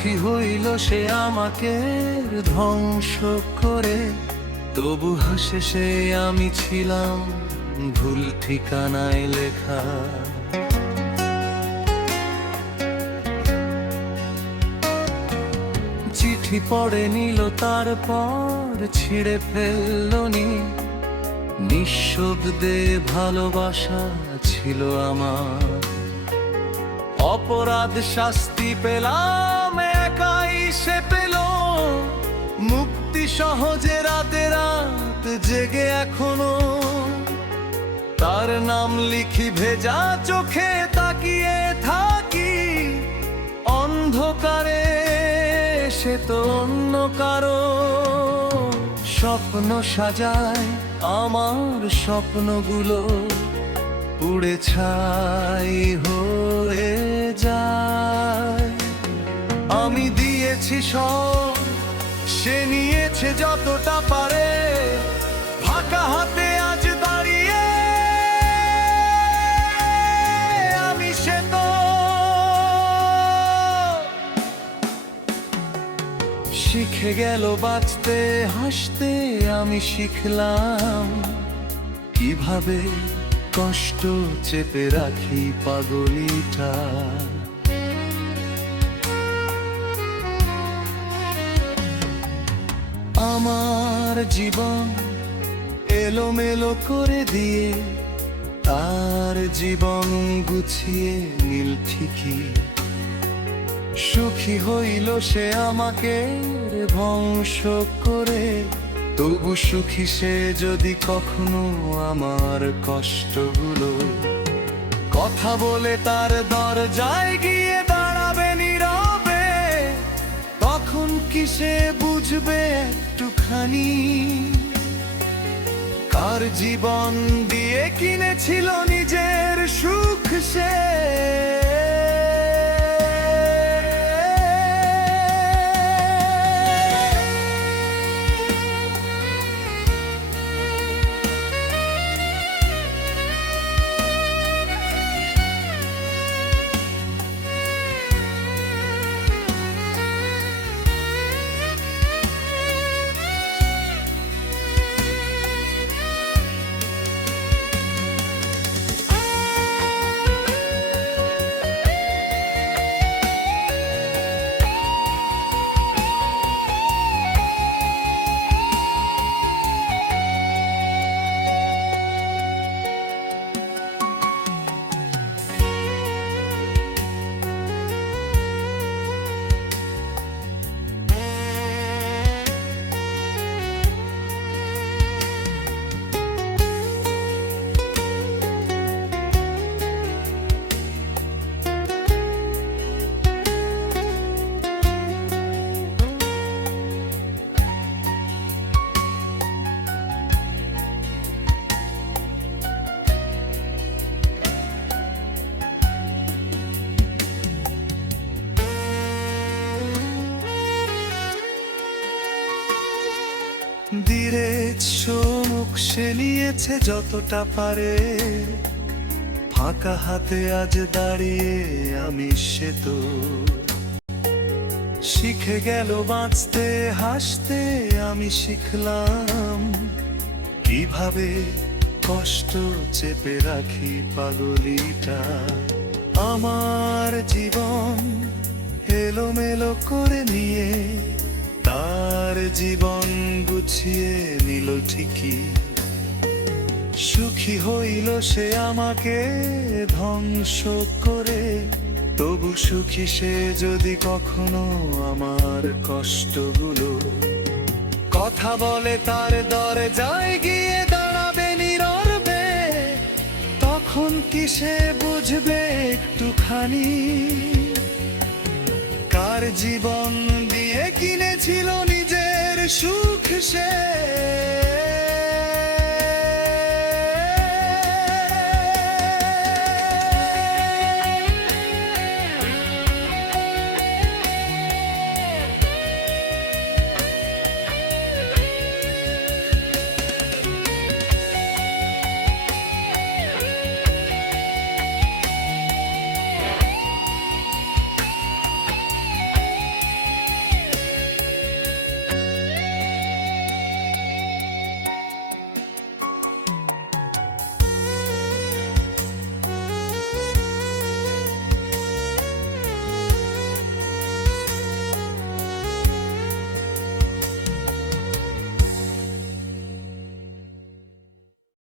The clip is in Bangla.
সুখী হইল সে আমাকে ধ্বংস করে, তবু শেষে আমি ছিলাম ভুল ঠিকানায় লেখা। চিঠি পড়ে নিল তারপর ছিঁড়ে ফেললনি, নিঃশব্দে ভালোবাসা ছিল আমার। অপরাধ শাস্তি পেলাম, একাই সে পেল মুক্তি সহজে, রাতে রাত জেগে এখনো তার নাম লিখি ভেজা চোখে, তাকিয়ে থাকি অন্ধকারে, সে তো অন্য কারো। স্বপ্ন সাজায় আমার স্বপ্নগুলো, পুড়ে ছাই হয়ে যায়। আমি দিয়েছি সব, সে নিয়েছে যতটা পারে, ফাঁকা হাতে আজ দাঁড়িয়ে আমি। সে তো শিখে গেল বাঁচতে হাসতে, আমি শিখলাম কিভাবে কষ্ট চেপে রাখি পাগলিটা। আমার জীবন এলোমেলো করে দিয়ে তার জীবন গুছিয়ে নিল ঠিকই। সুখী হইল সে আমাকে ধ্বংস করে, তবু সুখী সে যদি কখনো আমার কষ্টগুলো কথা বলে তার দরজায় গিয়ে দাঁড়াবে নীরবে, তখন কি সে বুঝবে একটুখানি কার জীবন দিয়ে কিনেছিল নিজের সুখ সে। ধীরেজ মুখ সে নিয়েছে যতটা পারে, ফাঁকা হাতে আজ দাঁড়িয়ে আমি। সে তো শিখে গেল বাঁচতে হাসতে, আমি শিখলাম কিভাবে কষ্ট চেপে রাখি পাগলিটা। আমার জীবন এলোমেলো করে নিয়ে তার জীবন গুছিয়ে নিল ঠিকই। সুখী হইল সে আমাকে ধ্বংস করে, তবু সুখী সে যদি কখনো আমার কষ্টগুলো কথা বলে তার দরজায় গিয়ে দাঁড়াবে নীরবে, তখন কি সে বুঝবে একটুখানি কার জীবন দিয়ে কিনেছিল নিজের সুখ সে।